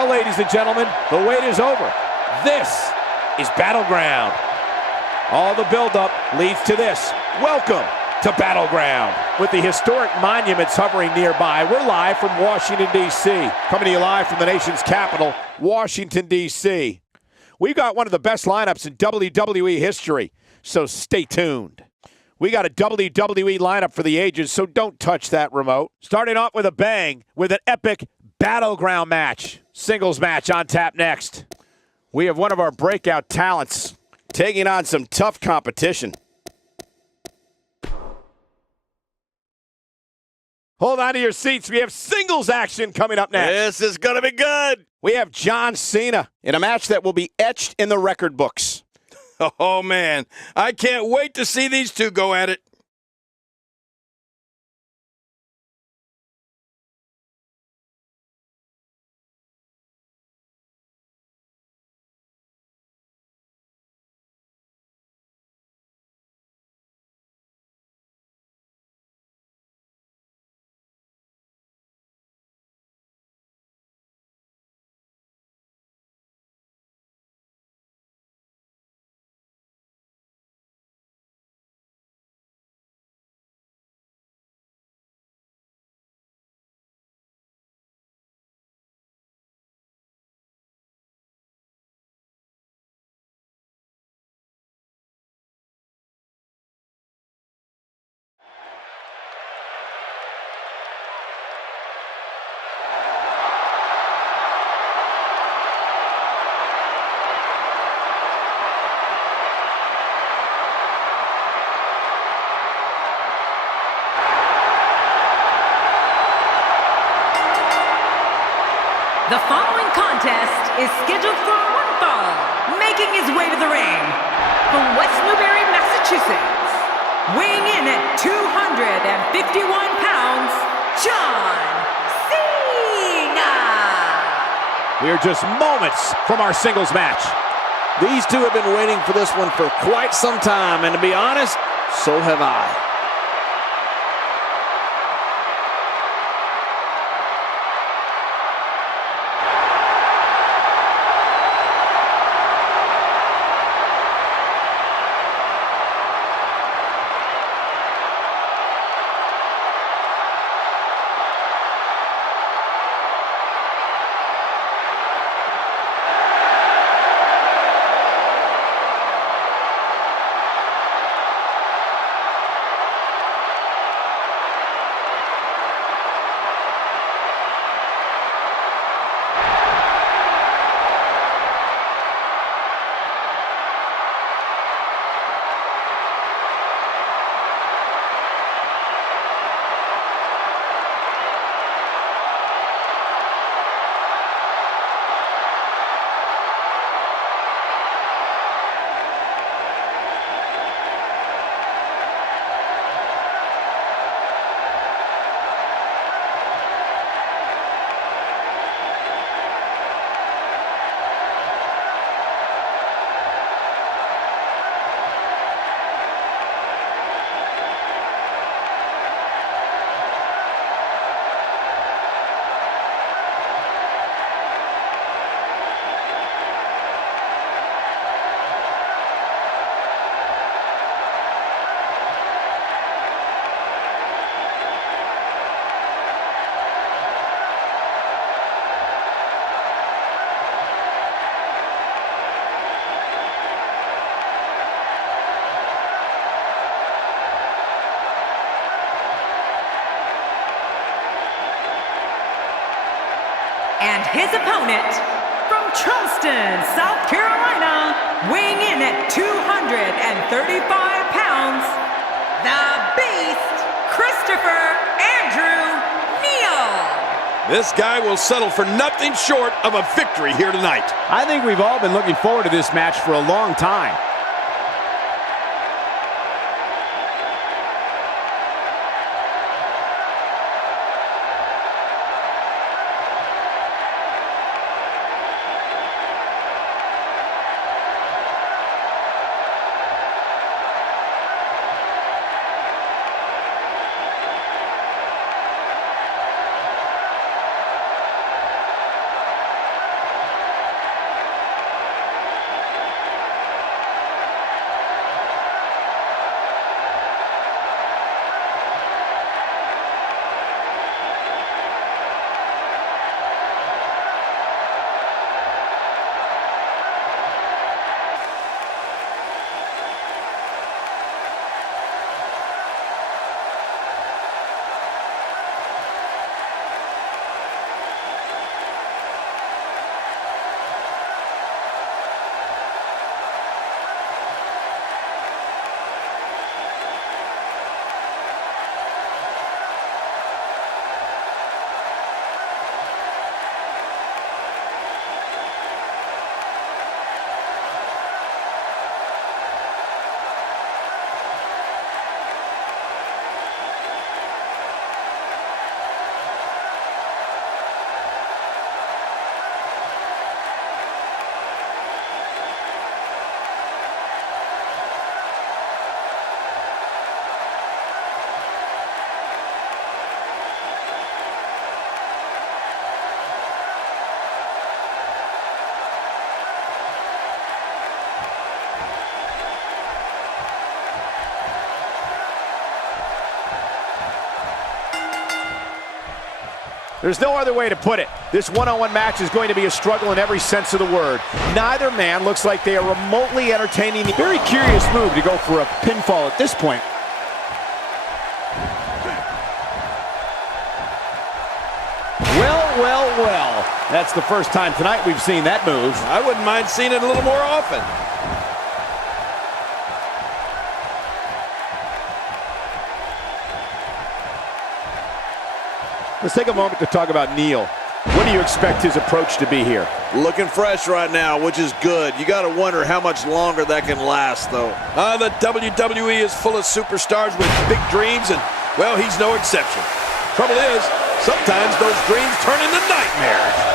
Well, ladies and gentlemen, the wait is over. This is Battleground. All the buildup leads to this. Welcome to Battleground. With the historic monuments hovering nearby, we're live from Washington, D.C. Coming to you live from the nation's capital, Washington, D.C. We've got one of the best lineups in WWE history, so stay tuned. We got a WWE lineup for the ages, so don't touch that remote. Starting off with a bang with an epic Battleground match. Singles match on tap next. We have one of our breakout talents taking on some tough competition. Hold on to your seats. We have singles action coming up next. This is going to be good. We have John Cena in a match that will be etched in the record books. Oh, man. I can't wait to see these two go at it. The following contest is scheduled for one fall, making his way to the ring from West Newbury, Massachusetts, weighing in at 251 pounds, John Cena. We are just moments from our singles match. These two have been waiting for this one for quite some time, and to be honest, so have I. And his opponent, from Charleston, South Carolina, weighing in at 235 pounds, the Beast, Christopher Andrew Neal. This guy will settle for nothing short of a victory here tonight. I think we've all been looking forward to this match for a long time. There's no other way to put it. This one-on-one match is going to be a struggle in every sense of the word. Neither man looks like they are remotely entertaining. Very curious move to go for a pinfall at this point. Well. That's the first time tonight we've seen that move. I wouldn't mind seeing it a little more often. Let's take a moment to talk about Neil. What do you expect his approach to be here? Looking fresh right now, which is good. You got to wonder how much longer that can last, though. The WWE is full of superstars with big dreams, and, well, he's no exception. Trouble is, sometimes those dreams turn into nightmares.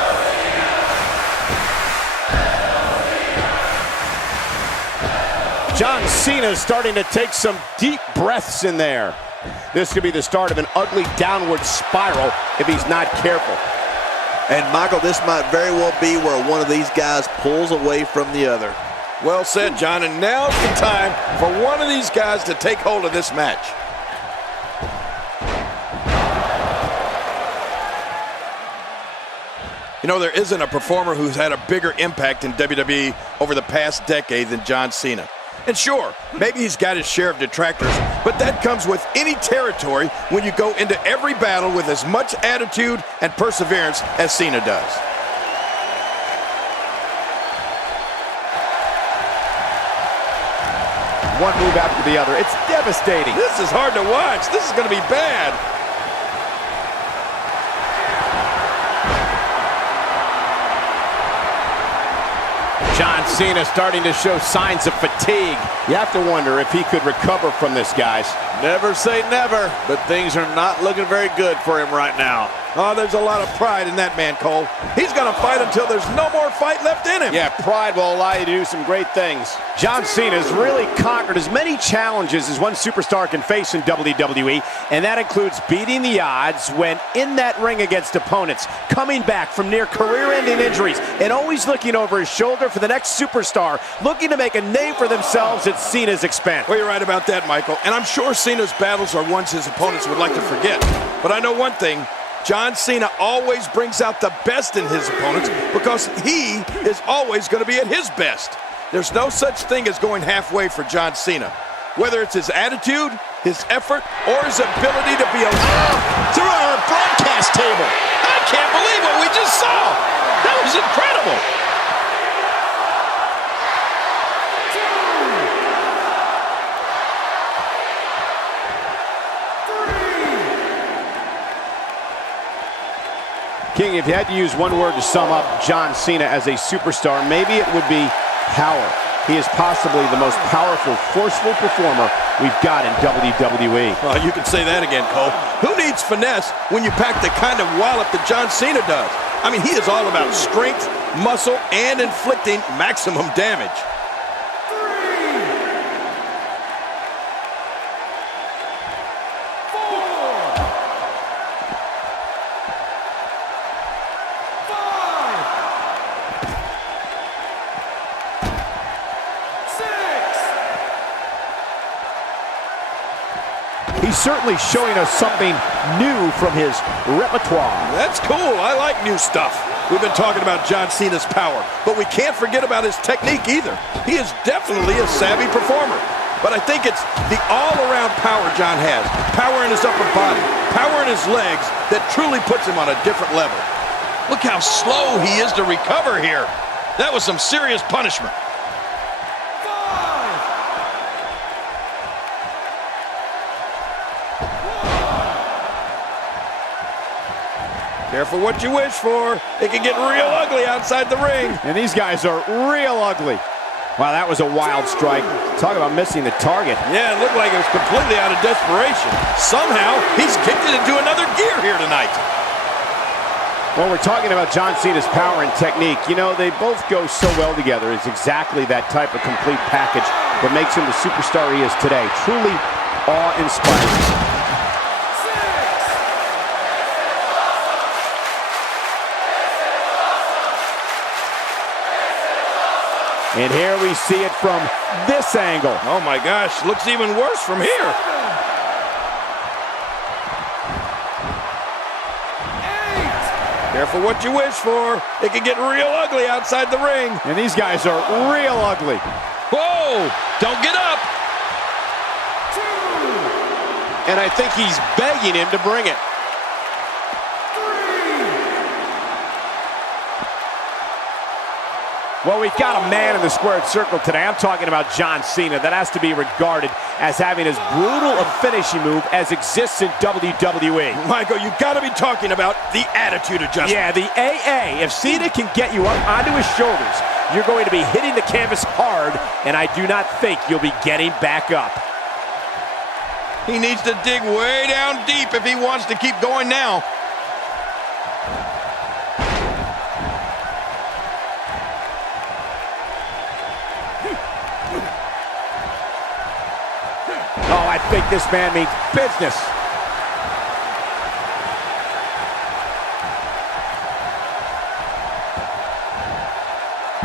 John Cena is starting to take some deep breaths in there. This could be the start of an ugly downward spiral if he's not careful. And, Michael, this might very well be where one of these guys pulls away from the other. Well said, John, and now's the time for one of these guys to take hold of this match. You know, there isn't a performer who's had a bigger impact in WWE over the past decade than John Cena. And sure, maybe he's got his share of detractors, but that comes with any territory when you go into every battle with as much attitude and perseverance as Cena does. One move after the other. It's devastating. This is hard to watch. This is going to be bad. John Cena starting to show signs of fatigue. You have to wonder if he could recover from this, guys. Never say never, but things are not looking very good for him right now. Oh, there's a lot of pride in that man, Cole. He's going to fight until there's no more fight left in him. Yeah, pride will allow you to do some great things. John Cena's really conquered as many challenges as one superstar can face in WWE, and that includes beating the odds when in that ring against opponents, coming back from near career-ending injuries, and always looking over his shoulder for the next superstar, looking to make a name for themselves at Cena's expense. Well, you're right about that, Michael. And I'm sure Cena's battles are ones his opponents would like to forget. But I know one thing. John Cena always brings out the best in his opponents because he is always going to be at his best. There's no such thing as going halfway for John Cena. Whether it's his attitude, his effort, or his ability to be a... Through our broadcast table. I can't believe what we just saw. That was incredible. King, if you had to use one word to sum up John Cena as a superstar, maybe it would be power. He is possibly the most powerful, forceful performer we've got in WWE. Well, you can say that again, Cole. Who needs finesse when you pack the kind of wallop that John Cena does? I mean, he is all about strength, muscle, and inflicting maximum damage. He's certainly showing us something new from his repertoire. That's cool. I like new stuff. We've been talking about John Cena's power, but we can't forget about his technique either. He is definitely a savvy performer. But I think it's the all-around power John has, power in his upper body, power in his legs, that truly puts him on a different level. Look how slow he is to recover here. That was some serious punishment. Careful what you wish for. It can get real ugly outside the ring. And these guys are real ugly. Wow, that was a wild strike. Talk about missing the target. Yeah, it looked like it was completely out of desperation. Somehow, he's kicked it into another gear here tonight. When we're talking about John Cena's power and technique, you know, they both go so well together. It's exactly that type of complete package that makes him the superstar he is today. Truly awe-inspiring. And here we see it from this angle. Oh my gosh, looks even worse from here. 8. Careful what you wish for. It can get real ugly outside the ring. And these guys are real ugly. Whoa! Don't get up! And I think he's begging him to bring it. Well, we've got a man in the squared circle today. I'm talking about John Cena. That has to be regarded as having as brutal a finishing move as exists in WWE. Michael, you got to be talking about the attitude adjustment. Yeah, the AA. If Cena can get you up onto his shoulders, you're going to be hitting the canvas hard, and I do not think you'll be getting back up. He needs to dig way down deep if he wants to keep going now. Oh, I think this man means business.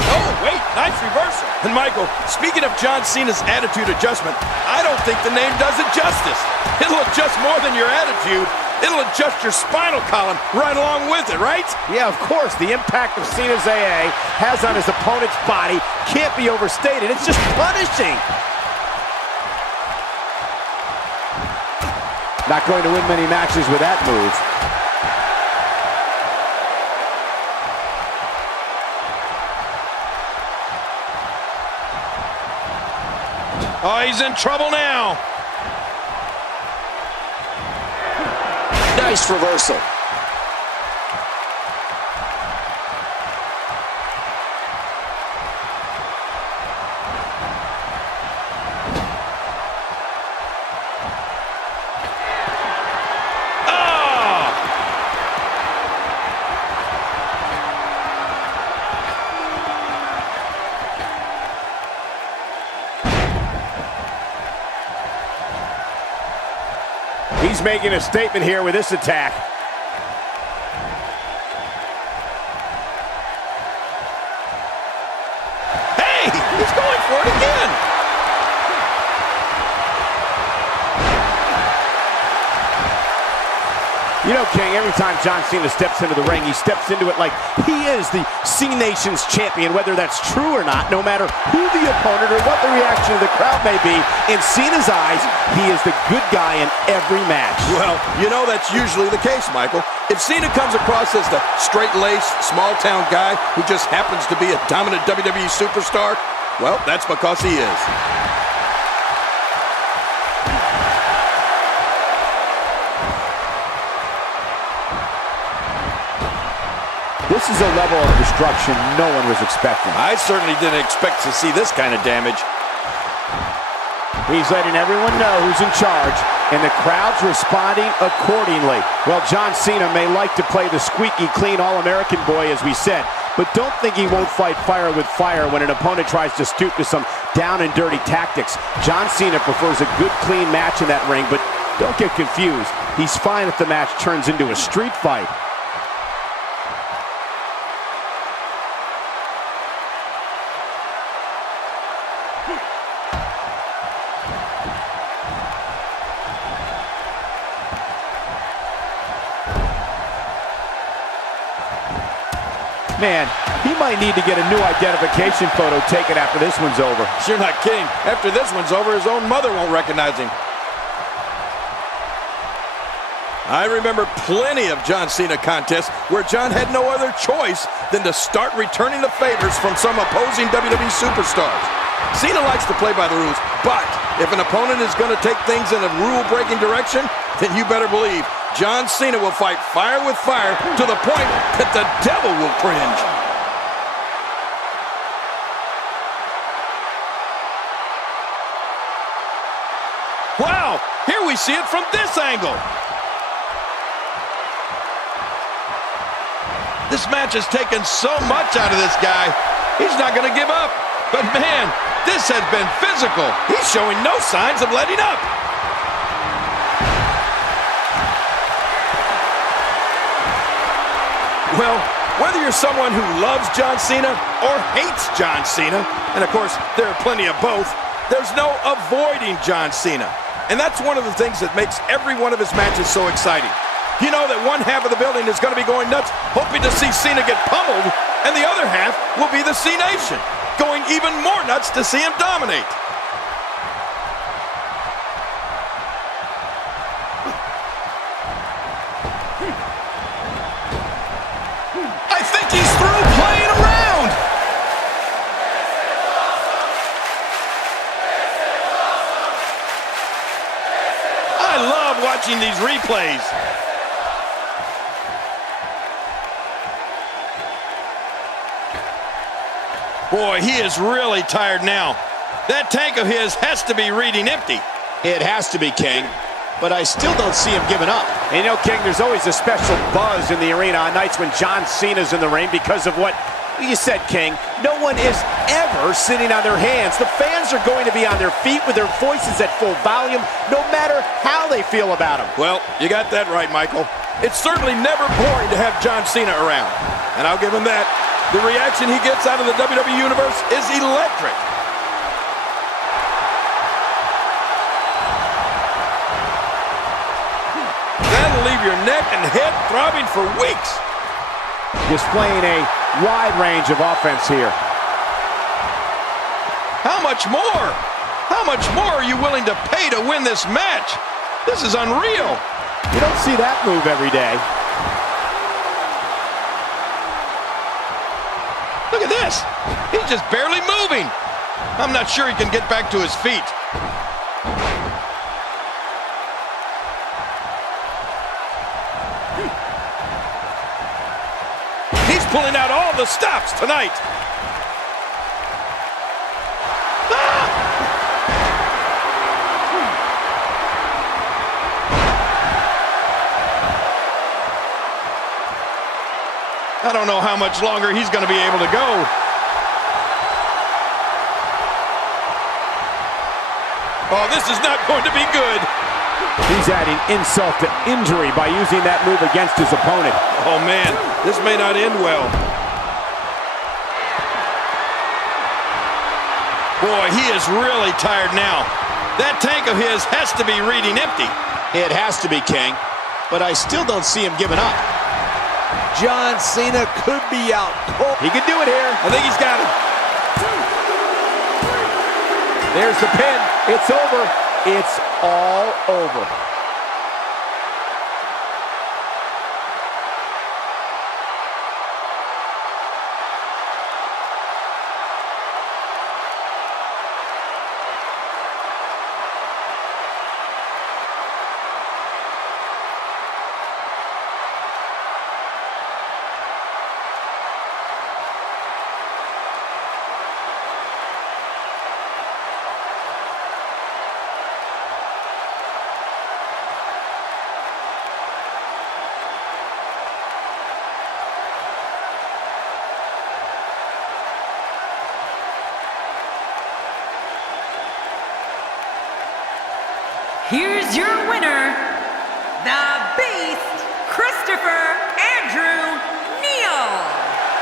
Oh, wait, nice reversal. And Michael, speaking of John Cena's attitude adjustment, I don't think the name does it justice. It'll adjust more than your attitude. It'll adjust your spinal column right along with it, right? Yeah, of course. The impact of Cena's AA has on his opponent's body can't be overstated. It's just punishing. Not going to win many matches with that move. Oh, he's in trouble now. Nice reversal. He's making a statement here with this attack. Hey, he's going for it again. You know, King, every time John Cena steps into the ring, he steps into it like he is the C Nation's champion, whether that's true or not, no matter who the opponent or what the reaction of the crowd may be. In Cena's eyes, he is the good guy in every match. Well, you know that's usually the case, Michael. If Cena comes across as the straight-laced, small-town guy who just happens to be a dominant WWE superstar, well, that's because he is. This is a level of destruction no one was expecting. I certainly didn't expect to see this kind of damage. He's letting everyone know who's in charge, and the crowd's responding accordingly. Well, John Cena may like to play the squeaky clean All-American boy, as we said, but don't think he won't fight fire with fire when an opponent tries to stoop to some down and dirty tactics. John Cena prefers a good, clean match in that ring, but don't get confused. He's fine if the match turns into a street fight. Man, he might need to get a new identification photo taken after this one's over. You're not kidding. After this one's over, his own mother won't recognize him. I remember plenty of John Cena contests where John had no other choice than to start returning the favors from some opposing WWE superstars. Cena likes to play by the rules, but if an opponent is going to take things in a rule-breaking direction, then you better believe John Cena will fight fire with fire to the point that the devil will cringe. Wow, here we see it from this angle. This match has taken so much out of this guy. He's not going to give up. But man, this has been physical. He's showing no signs of letting up. Well, whether you're someone who loves John Cena or hates John Cena, and of course, there are plenty of both, there's no avoiding John Cena. And that's one of the things that makes every one of his matches so exciting. You know that one half of the building is going to be going nuts, hoping to see Cena get pummeled, and the other half will be the C-Nation, going even more nuts to see him dominate. I think he's through playing around. I love watching these replays. Boy, he is really tired now. That tank of his has to be reading empty. It has to be, King. But I still don't see him giving up. And you know, King, there's always a special buzz in the arena on nights when John Cena's in the ring because of what you said, King. No one is ever sitting on their hands. The fans are going to be on their feet with their voices at full volume, no matter how they feel about him. Well, you got that right, Michael. It's certainly never boring to have John Cena around. And I'll give him that. The reaction he gets out of the WWE Universe is electric. That'll leave your neck and head throbbing for weeks. Displaying a wide range of offense here. How much more? How much more are you willing to pay to win this match? This is unreal. You don't see that move every day. Look at this. He's just barely moving. I'm not sure he can get back to his feet. He's pulling out all the stops tonight. I don't know how much longer he's going to be able to go. Oh, this is not going to be good. He's adding insult to injury by using that move against his opponent. Oh, man, this may not end well. Boy, he is really tired now. That tank of his has to be reading empty. It has to be, King. But I still don't see him giving up. John Cena could be out cold. He could do it here. I think he's got him. There's the pin. It's over. It's all over. Here's your winner, the Beast, Christopher Andrew Neal.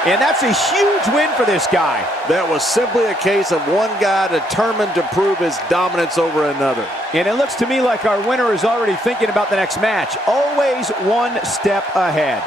And that's a huge win for this guy. That was simply a case of one guy determined to prove his dominance over another. And it looks to me like our winner is already thinking about the next match. Always one step ahead.